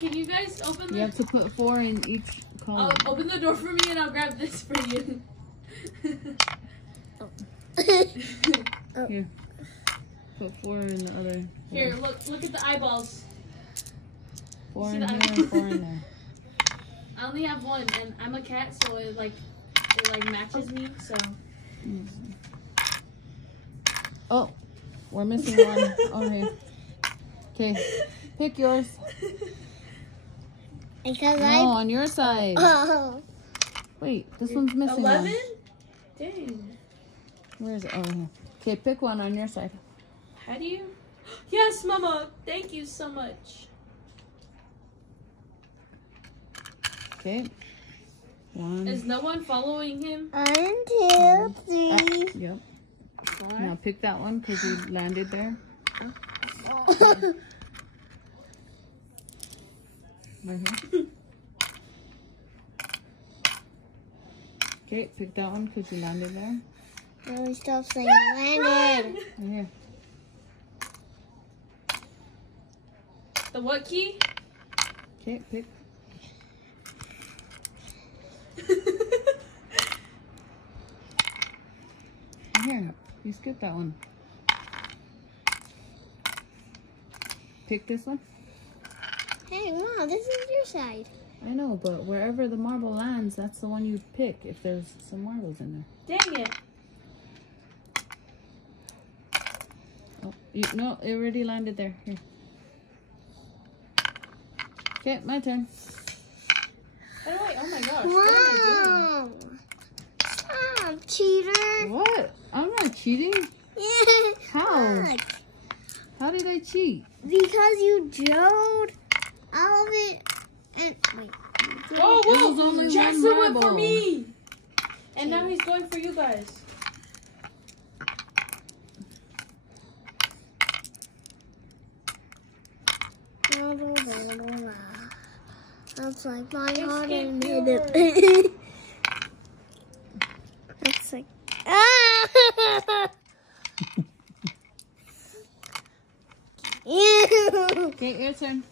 Can you guys open the... You have to put 4 in each column. I'll open the door for me and I'll grab this for you. Here. Put 4 in the other. Here, look at the eyeballs. 4 in here and 4 in there. I only have 1 and I'm a cat, so it matches me, so. Oh, we're missing 1. Oh, here. Okay, pick yours. Because on your side. Oh. Wait, this one's missing 11? 1. Dang. Where is it? Oh, here. Okay, pick 1 on your side. How do you? Yes, Mama. Thank you so much. Okay. 1. Is no one following him? 1, 2, 3. Yep. 4. Now pick that one because you landed there. Right here. Okay, pick that one because you landed there. No, we still saying landed. Right here. The what key? Okay, pick. Here, you skipped that one. Pick this one. Hey, Mom, this is your side. I know, but wherever the marble lands, that's the one you pick if there's some marbles in there. Dang it. Oh, no, it already landed there. Here. Okay, my turn. How do I? Oh my gosh. What am I Mom! Stop, cheater. What? I'm not cheating. How? How did I cheat? Because you jode all of it and wait. doing? Whoa, It was whoa! only Jackson one went for marble. me! And now he's going for you guys. That's like my Escape heart and yours. it. That's like ah! Ew. Okay, your turn.